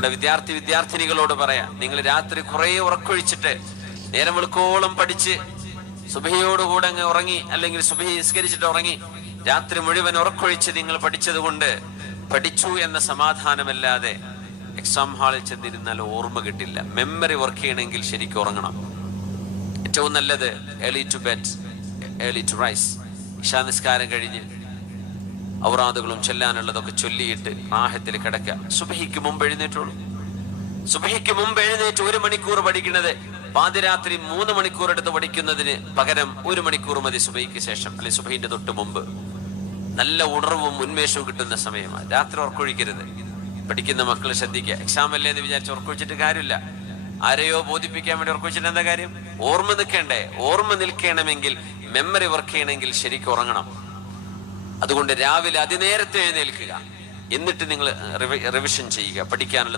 നമ്മുടെ വിദ്യാർത്ഥി വിദ്യാർത്ഥിനികളോട് പറയാം. നിങ്ങൾ രാത്രി കുറേ ഉറക്കൊഴിച്ചിട്ട് നേരം വെളുക്കോളം പഠിച്ച് സുബഹിയോടുകൂടെ അങ്ങ് ഉറങ്ങി അല്ലെങ്കിൽ സുബഹി നിസ്കരിച്ചിട്ട് ഉറങ്ങി രാത്രി മുഴുവൻ ഉറക്കൊഴിച്ച് നിങ്ങൾ പഠിച്ചത് കൊണ്ട് പഠിച്ചു എന്ന സമാധാനമല്ലാതെ എക്സാം ഹാളിൽ ചെന്നിരുന്നാൽ ഓർമ്മ കിട്ടില്ല. മെമ്മറി വർക്ക് ചെയ്യണമെങ്കിൽ ശരിക്കും ഉറങ്ങണം. ഏറ്റവും നല്ലത് early to bed early to rise ഇഷാ നിസ്കാരം കഴിഞ്ഞ് ഔറാദുകളും ചെല്ലാനുള്ളതൊക്കെ ചൊല്ലിയിട്ട് ആഹത്തിൽ കിടക്കുക. സുബഹിക്ക് മുമ്പ് എഴുന്നേറ്റുള്ളൂ. സുബഹിക്ക് മുമ്പ് എഴുന്നേറ്റ് ഒരു മണിക്കൂർ പഠിക്കുന്നത് പാതിരാത്രി മൂന്ന് മണിക്കൂർ എടുത്ത് പഠിക്കുന്നതിന് പകരം ഒരു മണിക്കൂർ മതി സുബഹിക്ക് ശേഷം അല്ലെങ്കിൽ സുബഹിന്റെ തൊട്ട് മുമ്പ്. നല്ല ഉണർവും ഉന്മേഷവും കിട്ടുന്ന സമയമാണ്. രാത്രി ഉറക്കൊഴിക്കരുത്. പഠിക്കുന്ന മക്കൾ ശ്രദ്ധിക്കുക. എക്സാം അല്ലേ എന്ന് വിചാരിച്ച് ഉറക്കൊഴിച്ചിട്ട് കാര്യമില്ല. ആരെയോ ബോധിപ്പിക്കാൻ വേണ്ടി ഉറക്കൊഴിച്ചിട്ട് എന്താ കാര്യം? ഓർമ്മ നിൽക്കേണ്ടേ? ഓർമ്മ നിൽക്കണമെങ്കിൽ മെമ്മറി വർക്ക് ചെയ്യണമെങ്കിൽ ശരിക്കും ഉറങ്ങണം. അതുകൊണ്ട് രാവിലെ അതിനേരത്തെ എഴുന്നേൽക്കുക. എന്നിട്ട് നിങ്ങൾ റിവിഷൻ ചെയ്യുക പഠിക്കാനുള്ള